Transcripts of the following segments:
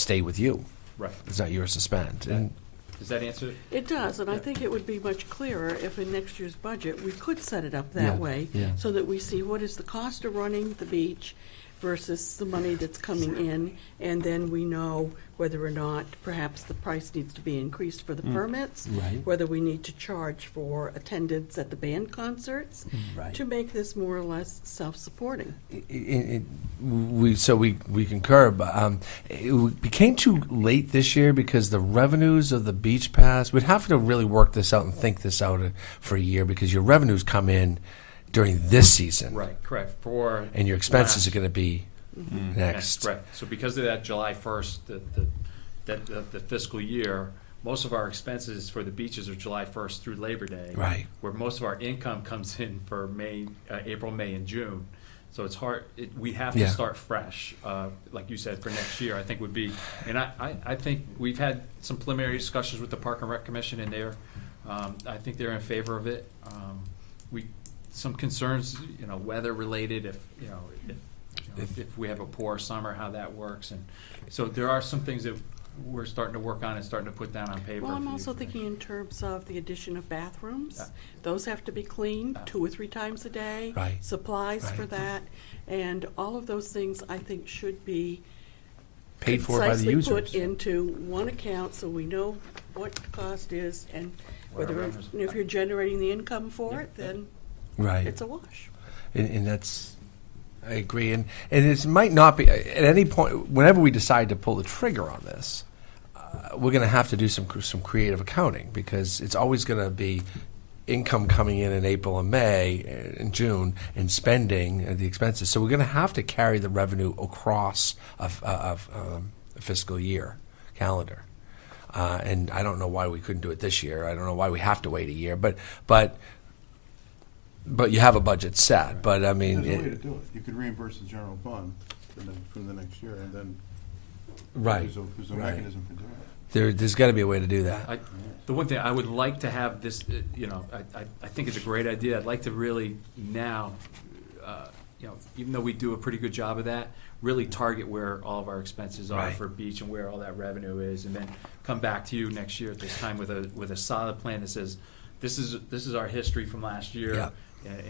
stay with you. Right. It's not yours to spend. Right. And Does that answer it? It does, and I think it would be much clearer if in next year's budget, we could set it up that way, so that we see what is the cost of running the beach versus the money that's coming in, and then we know whether or not perhaps the price needs to be increased for the permits, Right. whether we need to charge for attendance at the band concerts, Right. to make this more or less self-supporting. We concur, but it became too late this year because the revenues of the beach pass, we'd have to really work this out and think this out for a year, because your revenues come in during this season. Right, correct. And your expenses are going to be next. Right. So because of that July 1st, the fiscal year, most of our expenses for the beaches are July 1st through Labor Day. Right. Where most of our income comes in for April, May, and June. So it's hard. We have to start fresh, like you said, for next year. I think would be, and I think we've had some preliminary discussions with the Park and Rec Commission, and I think they're in favor of it. Some concerns, weather related. If we have a poor summer, how that works, and so there are some things that we're starting to work on and starting to put down on paper. Well, I'm for also you. thinking in terms of the addition of bathrooms. Yeah. Those have to be cleaned 2 or 3 times a day. Right. Supplies for Right. that. And all of those things, I think, should be Paid for by the concisely users. put into one account so we know what the cost is, and What our whether, revenues- if you're generating the income for it, then Right. it's a wash. And that's, I agree. And it might not be, at any point, whenever we decide to pull the trigger on this, we're going to have to do some creative accounting, because it's always going to be income coming in April and May and June, and spending the expenses. So we're going to have to carry the revenue across a fiscal year calendar. And I don't know why we couldn't do it this year. I don't know why we have to wait a year. But you have a budget set. But I mean, There's a way to do it. You could reimburse the general fund from the next year, and then right. there's a Right. mechanism for doing it. There's got to be a way to do that. The one thing I would like to have this, I think it's a great idea. I'd like to really now, even though we do a pretty good job of that, really target where all of our expenses are Right. for beach and where all that revenue is, and then come back to you next year at this time with a solid plan that says, this is our history from last year. Yeah.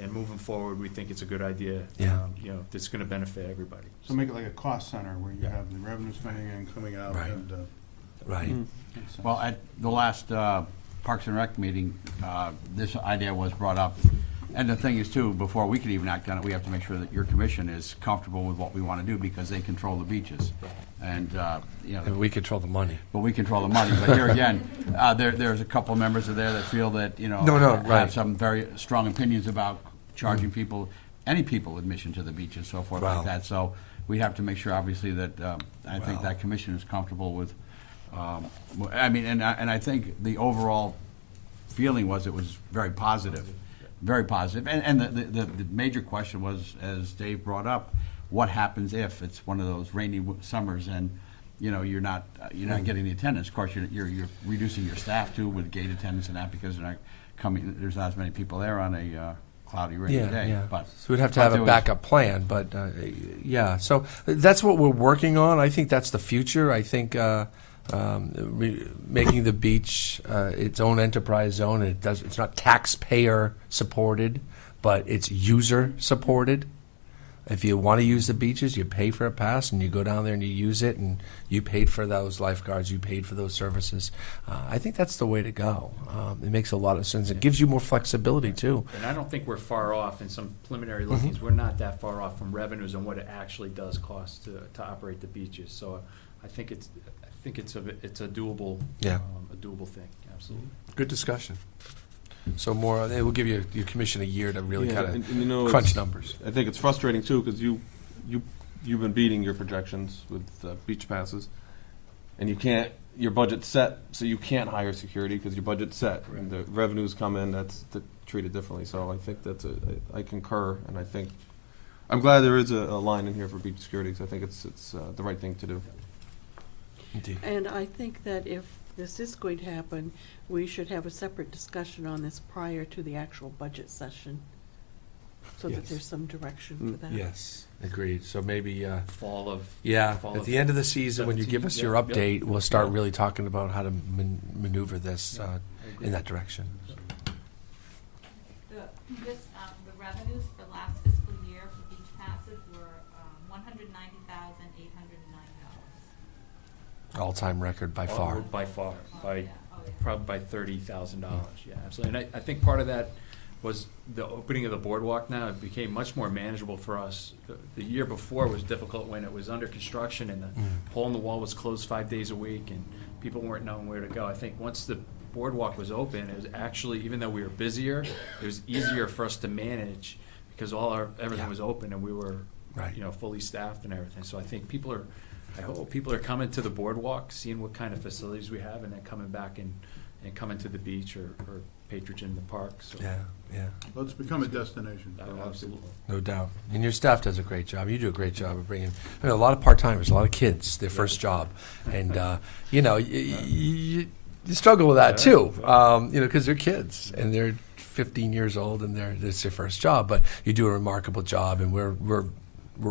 And moving forward, we think it's a good idea. Yeah. That's going to benefit everybody. So make it like a cost center where you have the revenues coming in, coming out, Right. and Right. Well, at the last Parks and Rec meeting, this idea was brought up. And the thing is, too, before we can even act on it, we have to make sure that your commission is comfortable with what we want to do, because they control the beaches. And, And we control the money. but we control the money. But here again, there's a couple of members of there that feel that, No, have right. some very strong opinions about charging any people admission to the beach and so forth Wow. like that. So we have to make sure, obviously, that I think that commission is comfortable with, and I think the overall feeling was it was very positive. Very positive. And the major question was, as Dave brought up, what happens if it's one of those rainy summers and you're not getting the attendance? Of course, you're reducing your staff too with gate attendance and that, because there's not as many people there on a cloudy rainy day. Yeah. But So we'd have to have a backup plan. But so that's what we're working on. I think that's the future. I think making the beach its own enterprise zone. It's not taxpayer supported, but it's user supported. If you want to use the beaches, you pay for a pass, and you go down there and you use it, and you paid for those lifeguards, you paid for those services. I think that's the way to go. It makes a lot of sense. It gives you more flexibility, too. And I don't think we're far off in some preliminary lookings. We're not that far off from revenues and what it actually does cost to operate the beaches. So I think it's a doable thing. Absolutely. Good discussion. So it will give your commission a year to really kind of and crunch numbers. I think it's frustrating too, because you've been beating your projections with beach passes, and your budget's set, so you can't hire security because your budget's set, and the revenues come in. That's treated differently. So I think I concur, and I think I'm glad there is a line in here for beach security, because I think it's the right thing to do. Indeed. And I think that if this is going to happen, we should have a separate discussion on this prior to the actual budget session, so that Yes. there's some direction Mm. for that. Yes, agreed. So maybe, Fall of, at of the end of the season, when you give 17, us your yeah, update, yeah. we'll start Yeah. really talking about how to maneuver this Yeah, I agree. in that direction. The revenues for last fiscal year for beach passes were $190,809. All-time record by far. By far, by, Yeah, oh, yeah. probably by $30,000, yeah, absolutely. And I think part of that was the opening of the boardwalk now. It became much more manageable for us. The year before was difficult when it was under construction and the hole in the wall was closed 5 days a week and people weren't knowing where to go. I think once the boardwalk was open, it was actually, even though we were busier, it was easier for us to manage because everything Yeah. was open and we were, Right. fully staffed and everything. So I think I hope people are coming to the boardwalk, seeing what kind of facilities we have, and then coming back and coming to the beach or patronaging the park. So Yeah, yeah, Well, it's become a destination for a lot of people. absolutely. no doubt. And your staff does a great job. You do a great job of bringing, a lot of part-timers, a lot of kids, their first job. And, you struggle with that Yeah. too, because they're kids and they're 15 years old and it's their first job. But you do a remarkable job, and we're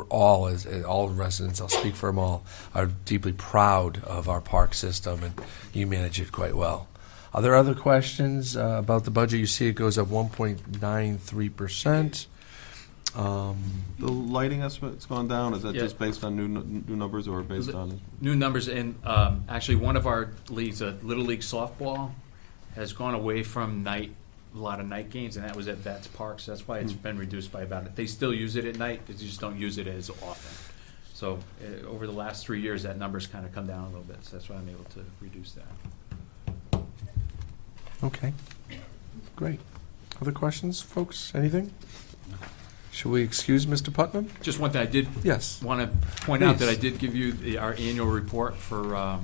all, as all residents, I'll speak for them all, are deeply proud of our park system, and you manage it quite well. Are there other questions about the budget? You see it goes up 1.93%. The lighting estimate's gone down, is that Yeah. just based on new numbers or based on? New numbers in, actually, one of our leagues, Little League Softball, has gone away from a lot of night games, and that was at Vets Park, so that's why it's been reduced by about it. They still use it at night, they just don't use it as often. So, over the last 3 years, that number's kind of come down a little bit, so that's why I'm able to reduce that. Okay, great. Other questions, folks? Anything? Should we excuse Mr. Putnam? Just one thing, I did Yes. want to point out that I Please. did give you our annual report for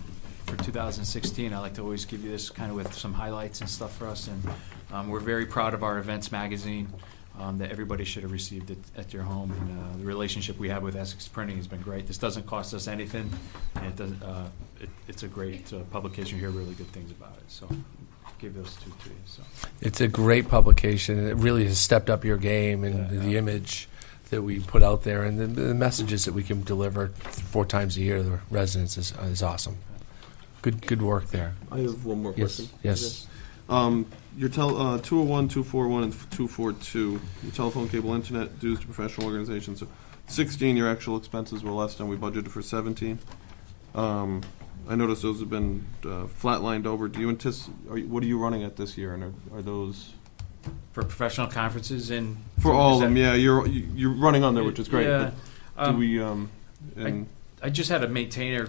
2016. I like to always give you this kind of with some highlights and stuff for us, and we're very proud of our events magazine that everybody should have received it at your home. And the relationship we have with Essex Printing has been great. This doesn't cost us anything, and it's a great publication. You hear really good things about it, so give those two to you. So. It's a great publication, and it really has stepped up your game and Yeah. the image that we put out there, and the messages that we can deliver 4 times a year to the residents is awesome. Good work there. I have one more Yes, question. yes. Your 201, 241, and 242, your telephone, cable, internet dues to professional organizations. So 16, your actual expenses were less than we budgeted for 17. I noticed those have been flatlined over. Do you anticipate? What are you running at this year? And are those For professional conferences and for all of them? Is Yeah, you're running on there, which is great. Yeah. But do we? And I just had a maintainer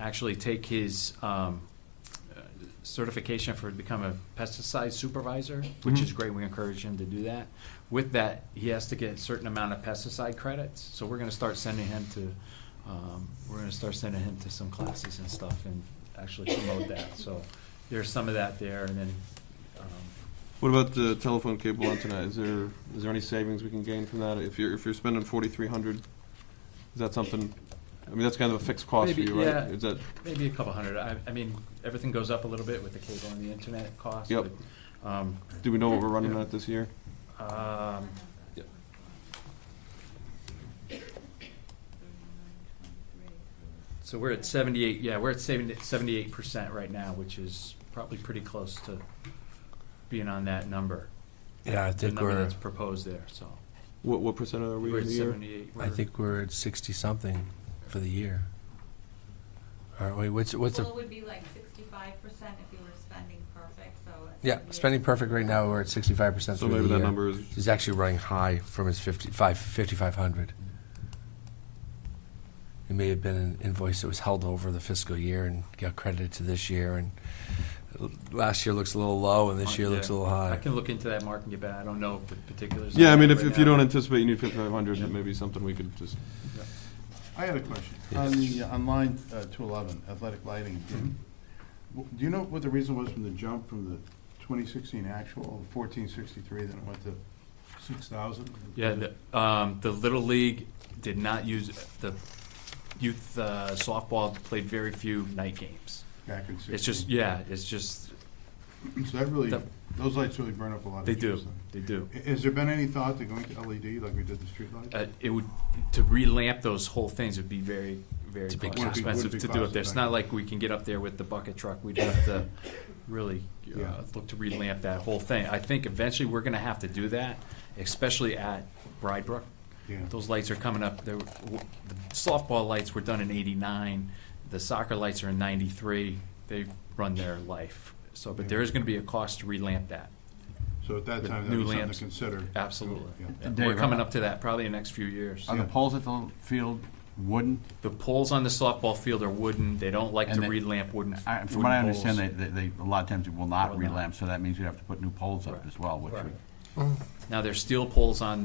actually take his certification for to become a pesticide supervisor, which is great. We encourage him to do that. With that, he has to get a certain amount of pesticide credits. So we're going to start sending him to some classes and stuff, and actually promote that. So there's some of that there, and then what about the telephone, cable, internet? Is there any savings we can gain from that? If you're spending $4,300, is that something? I mean, that's kind of a fixed cost Maybe, for you, right? yeah. Is that? maybe a couple hundred. I mean, everything goes up a little bit with the cable and the internet cost. Yep. But, Do we know what we're running at this year? Yep. So we're at 78. Yeah, we're at 78% right now, which is probably pretty close to being on that number. Yeah, I The think number we're that's proposed there. So What percent are we we're in at the year? 78. I think we're at 60 something for the year. Aren't we? What's Well, the it would be like 65% if you were spending perfect, so. it's Yeah, 78. spending perfect right now, we're at 65% So through maybe the that year. number is. He's actually running high from his 5,500. It may have been an invoice that was held over the fiscal year and got credited to this year, and last year looks a little low, and this year looks a little I high. can look into that, Mark, and get back. I don't know the particulars. Yeah, I on mean, that if right you now. don't anticipate you need 5,500, then maybe something we could just. I had a question. Yes. On line 211, athletic lighting, do you know what the reason was from the jump from the 2016 actual, 1463, then it went to 6,000? Yeah, the Little League did not use the youth softball played very few night games. Back in 16. It's just, yeah, it's just, So that really the- Those lights really burn up a lot of They trees. do, they do. Has there been any thought to going to LED like we did the street lights? It would, to relamp those whole things would be very, very It's a big cost cost. expensive Would it be to do it there. It's not cost-effective? like we can get up there with the bucket truck. We'd have to really Yeah. look to relamp that whole thing. I think eventually we're gonna have to do that, especially at Brydebrook. Yeah. Those lights are coming up, the softball lights were done in '89, the soccer lights are in '93, they've run their life. So, but there is gonna be a cost to relamp that, So at that With time, new that'd be something lamps. to consider. absolutely. Yeah. And Dave, we're coming up to that probably in the next few years. Are the poles at the field wooden? The poles on the softball field are wooden, they don't like to And they- relamp wooden From what I poles. understand, they, a lot of times it will not Will not. relamp, so that means you have to put new poles up Right. as well, which Right. would. Now, there's steel poles on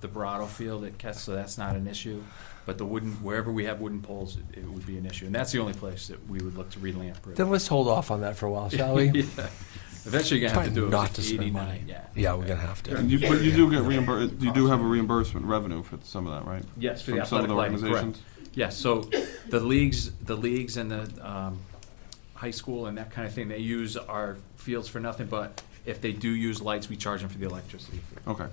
the Barado field at Kess, so that's not an issue. But the wooden, wherever we have wooden poles, it would be an issue. And that's the only place that we would look to relamp. really. Then let's hold off on that for a while, shall we? Yeah. Eventually, you're gonna have to do it. Not to It's spend 89, money. yeah. Yeah, we're gonna have to. And you, but you do get reimbursed, you do have a reimbursement revenue for some of that, right? Yes, for the From some of athletic the lighting, correct. organizations? Yes, so the leagues and the high school and that kind of thing, they use our fields for nothing, but if they do use lights, we charge them for the electricity. Okay.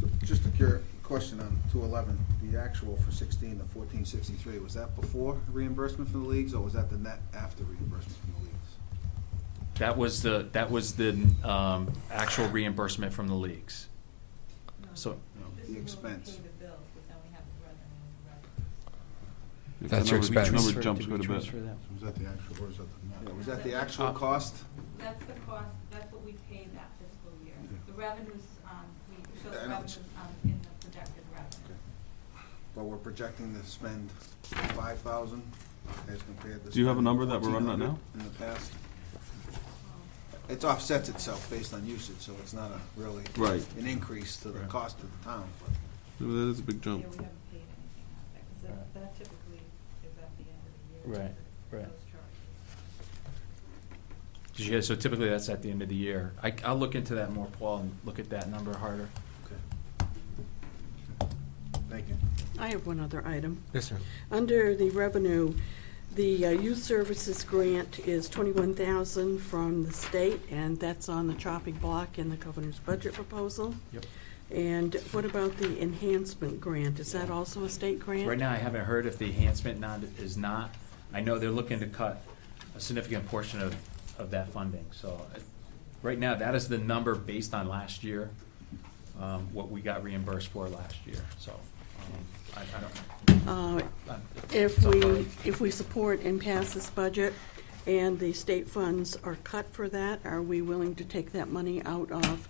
So just a question on 211, the actual for 16 to 1463, was that before reimbursement from the leagues, or was that the net after reimbursement from the leagues? That was the actual reimbursement from the leagues. So, The expense. That's your The expense. number Transfer- jumps did we quite a bit. transfer that? Was that the actual, or is that the net? Was that the actual cost? That's the cost, that's what we paid that fiscal year. The revenues, we show the I know revenues, it's- in the projected revenue. But we're projecting to spend 5,000 as compared to. Do you have a spending number that we're running at 1,400 In the past? It offsets itself based on usage, so it's not a really Right. an increase to the Right. cost of the town, but. That is a big jump. Yeah, we haven't paid anything on that, because that typically is at the end of the year. Right, right. Those charges. Yeah, so typically that's at the end of the year. I'll look into that more, Paul, and look at that number harder. Thank you. I have one other item. Yes, sir. Under the revenue, the youth services grant is $21,000 from the state, and that's on the chopping block in the governor's budget proposal. Yep. And what about the enhancement grant? Is that also a state grant? Right now, I haven't heard if the enhancement is not. I know they're looking to cut a significant portion of that funding. So, right now, that is the number based on last year, what we got reimbursed for last year. So, I don't know. If we support and pass this budget and the state funds are cut for that, are we willing to take that money out of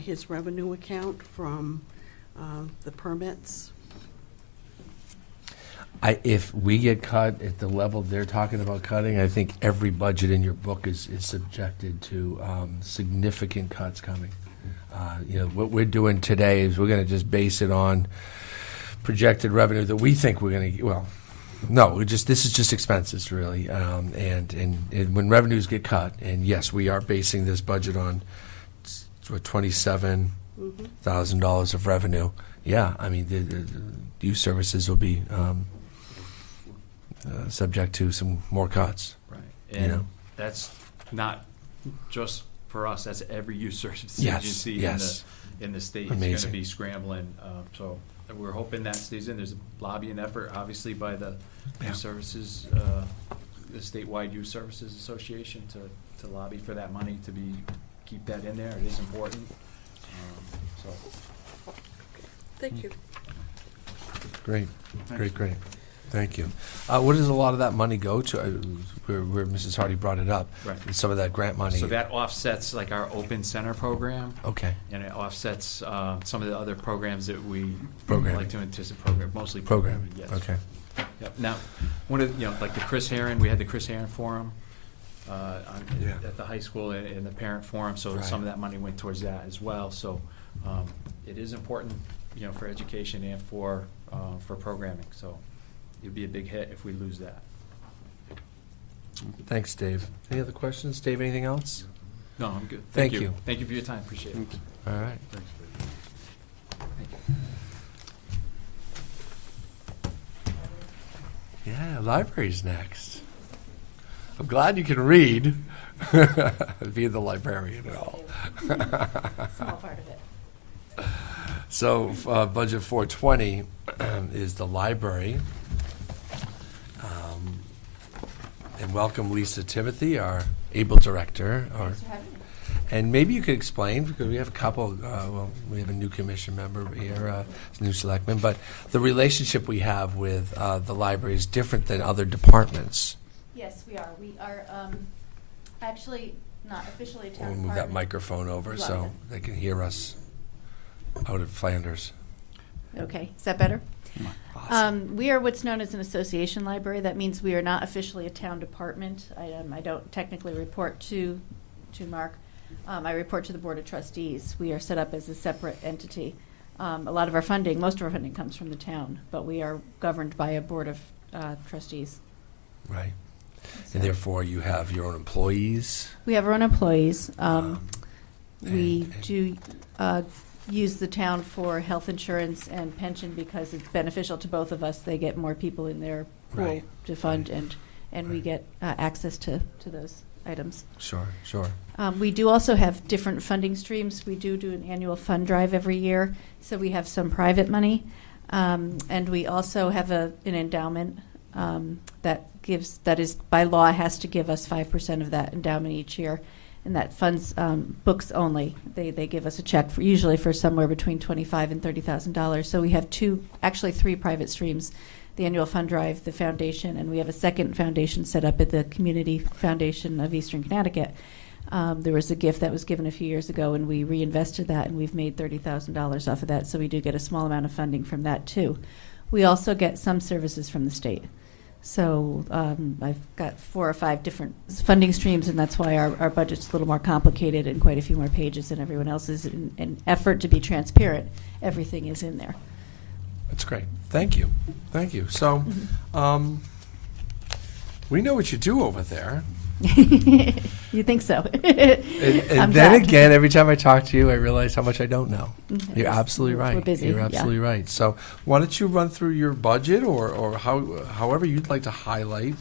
his revenue account from the permits? If we get cut at the level they're talking about cutting, I think every budget in your book is subjected to significant cuts coming. What we're doing today is we're going to just base it on projected revenue that we think we're going to get. Well, no, this is just expenses really, and when revenues get cut, and yes, we are basing this budget on $27,000 of revenue. Yeah, I mean the youth services will be subject to some more cuts. Right. You And know? that's not just for us, that's every youth services Yes, agency yes. in the state is gonna Amazing. be scrambling. So we're hoping that stays in. There's a lobbying effort, obviously, by the Yeah. youth services, the statewide youth services association to lobby for that money to keep that in there. It is important. So, Thank you. Great. Thank you. What does a lot of that money go to? Where Mrs. Hardy brought it up. Right. Some of that grant money. so that offsets like our open center program. Okay. And it offsets some of the other programs that we Programming. like to anticipate, mostly Programming. programming, yes. Okay. Yep. Now, one of, like the Chris Herron, we had the Chris Herron Forum Yeah. at the high school and the parent forum, so Right. some of that money went towards that as well. So it is important, for education and for programming. So it'd be a big hit if we lose that. Thanks, Dave. Any other questions? Dave, anything else? No, I'm good. Thank you. Thank you for your time. Appreciate it. All right. Thank you. Yeah, library's next. I'm glad you can read. Be the librarian and all. Small part of it. So, budget 420 is the library. And welcome Lisa Timothy, our able director. Thanks for having me. And maybe you could explain, because we have a couple, we have a new commission member here, new selectman, but the relationship we have with the library is different than other departments. Yes, we are. We are actually not officially a town We'll move that department. microphone over so Love they can hear us out at Flanders. Okay, is that better? Awesome. We are what's known as an association library. That means we are not officially a town department. I don't technically report to Mark. I report to the Board of Trustees. We are set up as a separate entity. A lot of our funding, most of our funding comes from the town, but we are governed by a Board of Trustees. Right. So And therefore, you have your own employees. we have our own employees. We and- do use the town for health insurance and pension because it's beneficial to both of us. They get more people in their pool Right. to fund, Right. and we Right. get access to those items. Sure, sure. We do also have different funding streams. We do an annual fund drive every year, so we have some private money, and we also have an endowment that is by law has to give us 5% of that endowment each year, and that funds books only. They give us a check for usually for somewhere between $25,000 and $30,000. So we have three private streams: the annual fund drive, the foundation, and we have a second foundation set up at the Community Foundation of Eastern Connecticut. There was a gift that was given a few years ago, and we reinvested that, and we've made $30,000 off of that, so we do get a small amount of funding from that, too. We also get some services from the state. So I've got 4 or 5 different funding streams, and that's why our budget's a little more complicated and quite a few more pages than everyone else's. In an effort to be transparent, everything is in there. That's great. Thank you. Thank you. So, we know what you do over there. You think so? And I'm then glad. again, every time I talk to you, I realize how much I don't know. You're Yes, absolutely right. We're busy. You're yeah. absolutely right. So why don't you run through your budget or however you'd like to highlight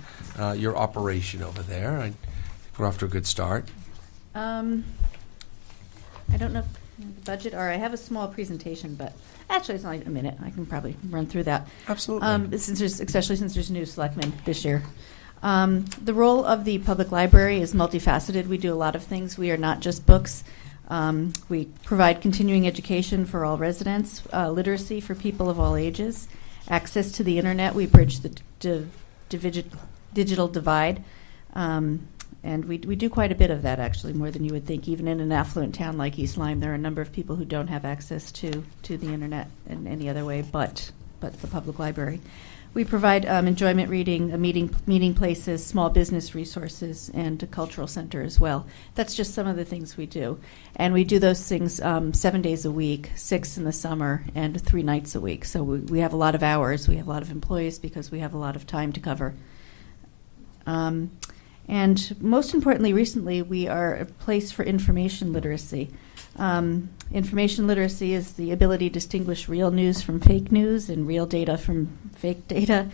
your operation over there. I think we're off to a good start. I don't know if the budget, or I have a small presentation, but actually it's only a minute. I can probably run through that. Absolutely. Especially since there's new selectmen this year. The role of the public library is multifaceted. We do a lot of things. We are not just books. We provide continuing education for all residents, literacy for people of all ages, access to the internet. We bridge the digital divide. And we do quite a bit of that, actually, more than you would think. Even in an affluent town like East Lyme, there are a number of people who don't have access to the internet in any other way but the public library. We provide enjoyment reading, meeting places, small business resources, and a cultural center as well. That's just some of the things we do. And we do those things 7 days a week, 6 in the summer, and 3 nights a week. So we have a lot of hours. We have a lot of employees because we have a lot of time to cover. And most importantly, recently, we are a place for information literacy. Information literacy is the ability to distinguish real news from fake news and real data from fake data,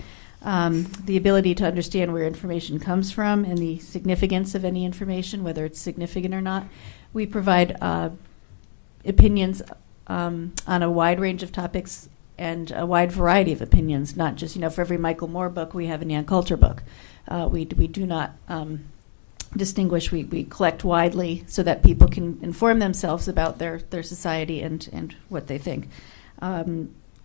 the ability to understand where information comes from and the significance of any information, whether it's significant or not. We provide opinions on a wide range of topics and a wide variety of opinions, not just, for every Michael Moore book, we have an Ann Coulter book. We do not distinguish. We collect widely so that people can inform themselves about their society and what they think.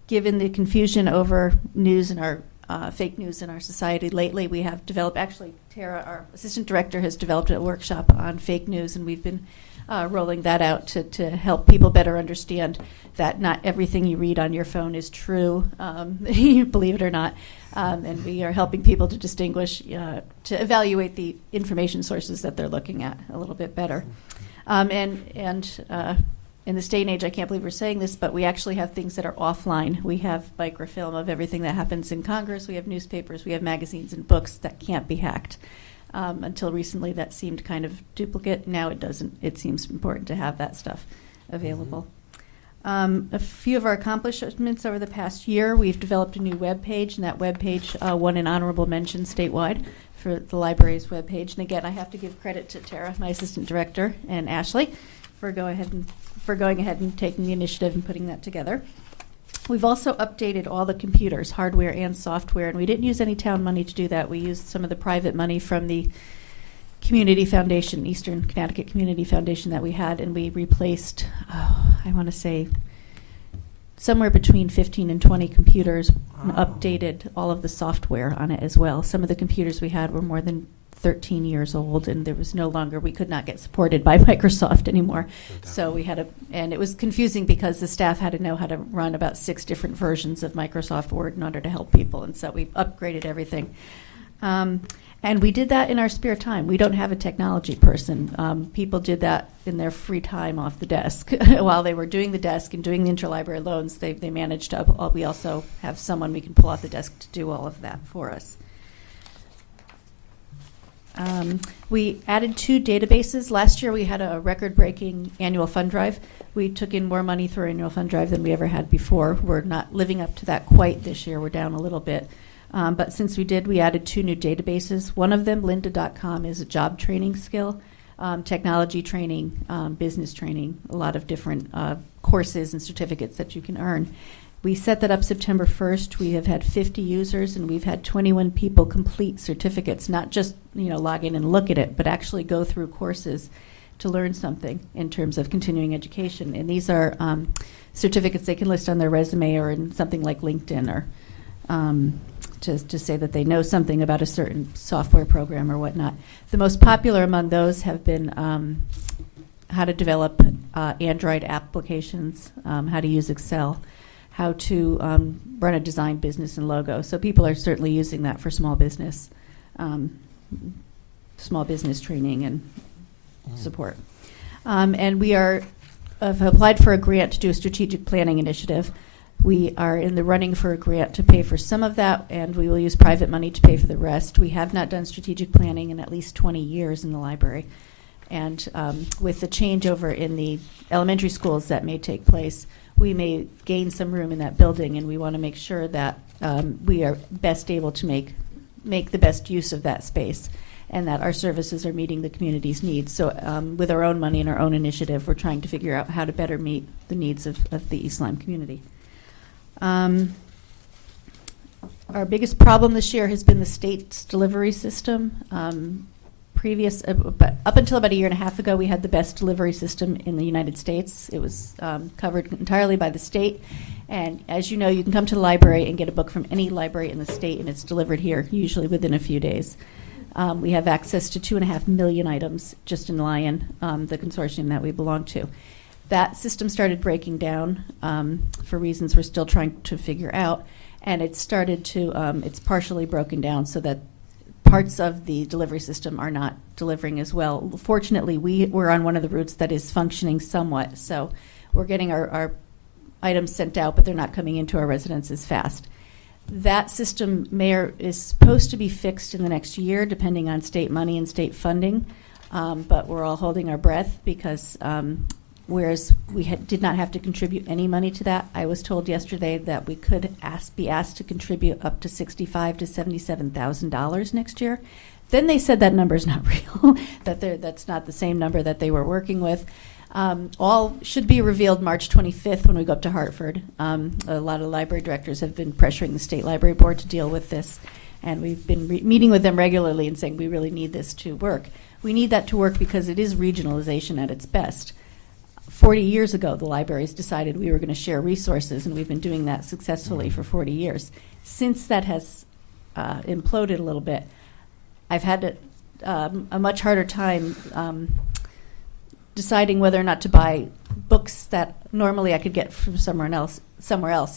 Given the confusion over news and our fake news in our society lately, we have developed, actually Tara, our assistant director, has developed a workshop on fake news, and we've been rolling that out to help people better understand that not everything you read on your phone is true, believe it or not. And we are helping people to distinguish, to evaluate the information sources that they're looking at a little bit better. And in this day and age, I can't believe we're saying this, but we actually have things that are offline. We have microfilm of everything that happens in Congress. We have newspapers. We have magazines and books that can't be hacked. Until recently, that seemed kind of duplicate. Now it doesn't. It seems important to have that stuff available. A few of our accomplishments over the past year, we've developed a new web page, and that web page won an honorable mention statewide for the library's webpage. And again, I have to give credit to Tara, my assistant director, and Ashley for going ahead and taking the initiative and putting that together. We've also updated all the computers, hardware and software, and we didn't use any town money to do that. We used some of the private money from the Community Foundation, Eastern Connecticut Community Foundation that we had, and we replaced, I want to say, somewhere between 15 and 20 computers, and updated all of the software on it as well. Some of the computers we had were more than 13 years old, and there was we could not get supported by Microsoft anymore. So we had and it was confusing because the staff had to know how to run about 6 different versions of Microsoft Word in order to help people, and so we upgraded everything. And we did that in our spare time. We don't have a technology person. People did that in their free time off the desk. While they were doing the desk and doing the interlibrary loans, they managed to, we also have someone we can pull off the desk to do all of that for us. We added 2 databases. Last year we had a record-breaking annual fund drive. We took in more money through our annual fund drive than we ever had before. We're not living up to that quite this year. We're down a little bit. But since we did, we added 2 new databases. One of them, lynda.com, is a job training skill, technology training, business training, a lot of different courses and certificates that you can earn. We set that up September 1st. We have had 50 users, and we've had 21 people complete certificates, not just log in and look at it, but actually go through courses to learn something in terms of continuing education. And these are certificates they can list on their resume or in something like LinkedIn, or to say that they know something about a certain software program or whatnot. The most popular among those have been how to develop Android applications, how to use Excel, how to run a design business and logo. So people are certainly using that for small business training and support. And we have applied for a grant to do a strategic planning initiative. We are in the running for a grant to pay for some of that, and we will use private money to pay for the rest. We have not done strategic planning in at least 20 years in the library. And with the changeover in the elementary schools that may take place, we may gain some room in that building, and we want to make sure that we are best able to make the best use of that space, and that our services are meeting the community's needs. So with our own money and our own initiative, we're trying to figure out how to better meet the needs of the East Lyme community. Our biggest problem this year has been the state's delivery system. But up until about a year and a half ago, we had the best delivery system in the United States. It was covered entirely by the state. And as you know, you can come to the library and get a book from any library in the state, and it's delivered here, usually within a few days. We have access to 2.5 million items just in Lyon, the consortium that we belong to. That system started breaking down for reasons we're still trying to figure out. And it started to, it's partially broken down so that parts of the delivery system are not delivering as well. Fortunately, we're on one of the routes that is functioning somewhat, so we're getting our items sent out, but they're not coming into our residences fast. That system is supposed to be fixed in the next year, depending on state money and state funding, but we're all holding our breath because whereas we did not have to contribute any money to that, I was told yesterday that we could be asked to contribute up to $65,000 to $77,000 next year. Then they said that number is not real, that's not the same number that they were working with. All should be revealed March 25th when we go up to Hartford. A lot of library directors have been pressuring the State Library Board to deal with this, and we've been meeting with them regularly and saying we really need this to work. We need that to work because it is regionalization at its best. 40 years ago, the libraries decided we were going to share resources, and we've been doing that successfully for 40 years. Since that has imploded a little bit, I've had a much harder time deciding whether or not to buy books that normally I could get from somewhere else.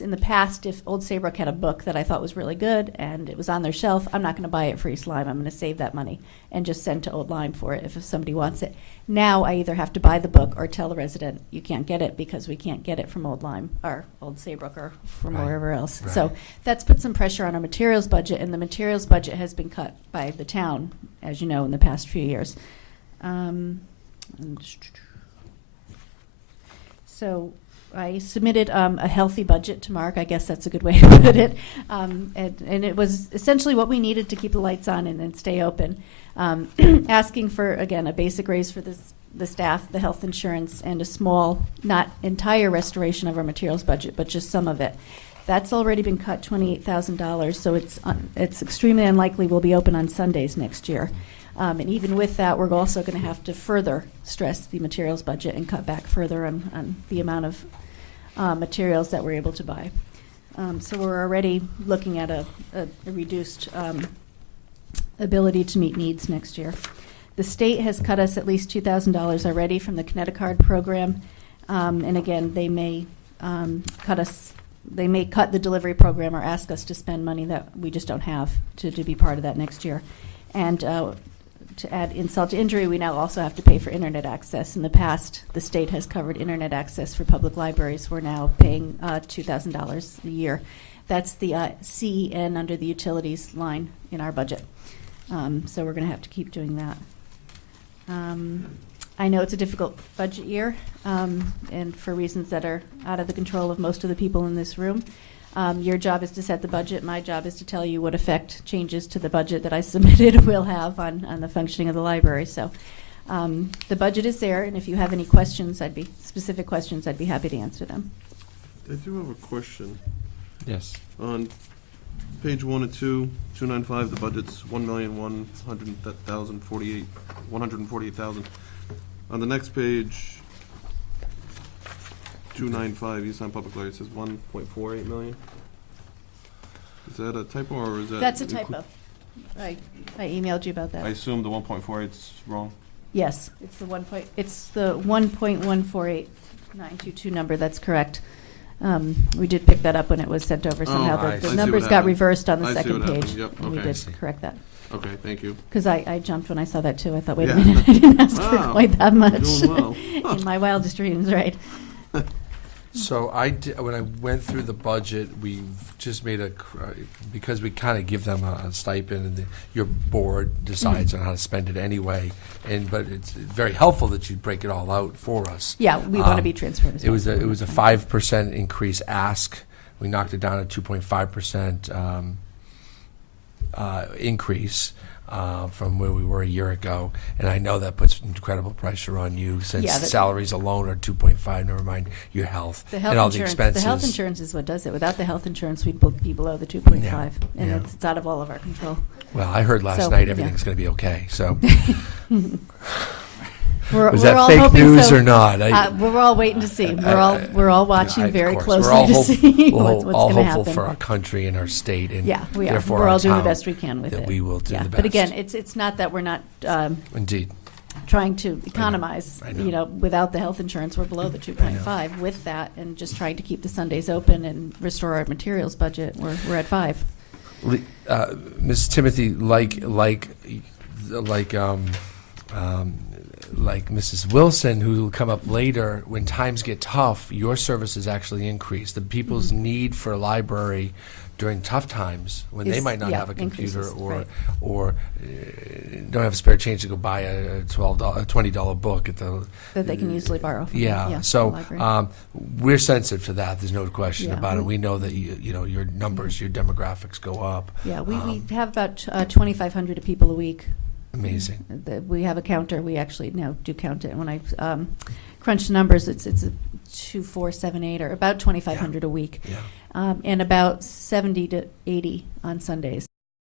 In the past, if Old Saybrook had a book that I thought was really good and it was on their shelf, I'm not going to buy it for East Lyme. I'm going to save that money and just send to Old Lyme for it if somebody wants it. Now I either have to buy the book or tell the resident you can't get it because we can't get it from Old Lyme or Old Saybrook or from wherever else. Right. So that's put some pressure on our materials budget, and the materials budget has been cut by the town, as you know, in the past few years. So I submitted a healthy budget to Mark. I guess that's a good way to put it. And it was essentially what we needed to keep the lights on and stay open. Asking for, again, a basic raise for the staff, the health insurance, and a small, not entire restoration of our materials budget, but just some of it. That's already been cut $28,000, so it's extremely unlikely we'll be open on Sundays next year. And even with that, we're also going to have to further stress the materials budget and cut back further on the amount of materials that we're able to buy. So we're already looking at a reduced ability to meet needs next year. The state has cut us at least $2,000 already from the Connecticut program, and again, they may cut us. They may cut the delivery program or ask us to spend money that we just don't have to be part of that next year. And to add insult to injury, we now also have to pay for internet access. In the past, the state has covered internet access for public libraries. We're now paying $2,000 a year. That's the CEN under the utilities line in our budget. So we're going to have to keep doing that. I know it's a difficult budget year, and for reasons that are out of the control of most of the people in this room. Your job is to set the budget. My job is to tell you what effect changes to the budget that I submitted will have on the functioning of the library. So the budget is there, and if you have any questions, specific questions, I'd be happy to answer them. I do have a question. Yes. On page 1 and 2, 295, the budget's 1,148,000. On the next page, 295, East Lyme Public Library, it says 1.48 million. Is that a typo, or is that? That's a typo. I emailed you about that. I assume the 1.48's wrong. Yes, it's the 1.148922 number. That's correct. We did pick that up when it was sent over somehow. I The see numbers what got happened. reversed on the I see second what page. happened. Yep, And we okay. did correct that. Okay, thank you. Because I jumped when I saw that too. I thought, wait a Yeah. minute, I didn't ask for Wow, quite that much. doing well. In my wildest dreams, right? So when I went through the budget, we just made because we kind of give them a stipend, and your board decides on how to spend it anyway. But it's very helpful that you break it all out for us. Yeah, we want to be transparent as It was well. a 5% increase ask. We knocked it down to 2.5% increase from where we were a year ago, and I know that puts incredible pressure on you since Yeah, salaries alone are 2.5. Never mind your health The health and all insurance, the expenses. The health insurance is what does it. Without the health insurance, we'd be below the 2.5, Yeah, and yeah. it's out of all of our control. Well, I heard last So, night yeah. everything's going to be okay. So We're, was we're that all fake hoping news so. or not? We're all waiting to see. We're all watching of very course. closely We're all to hope- see we're what's all going to hopeful happen. for our country and our state, and Yeah, we are. therefore We're our all doing the town, best we can with that it. we will do yeah. the best. But again, it's not that we're not Indeed. trying to economize. I know. Without the health insurance, we're below the 2.5. With that, and just trying to keep the Sundays open and restore our materials budget, we're at 5. Ms. Timothy, like Mrs. Wilson, who will come up later, when times get tough, your services actually increase. The people's need for a library during tough times, when they might not have a computer increases, or don't have spare change to go buy a $20 book at the That they can easily borrow from the so library. we're sensitive to that. There's no question Yeah, about it. We know that your numbers, your demographics go up. Yeah, we have about 2,500 people a week. Amazing. We have a counter. We actually now do count it. When I crunch the numbers, it's a 2,478 or about 2,500 a week, Yeah. and about 70 to 80 on Sundays.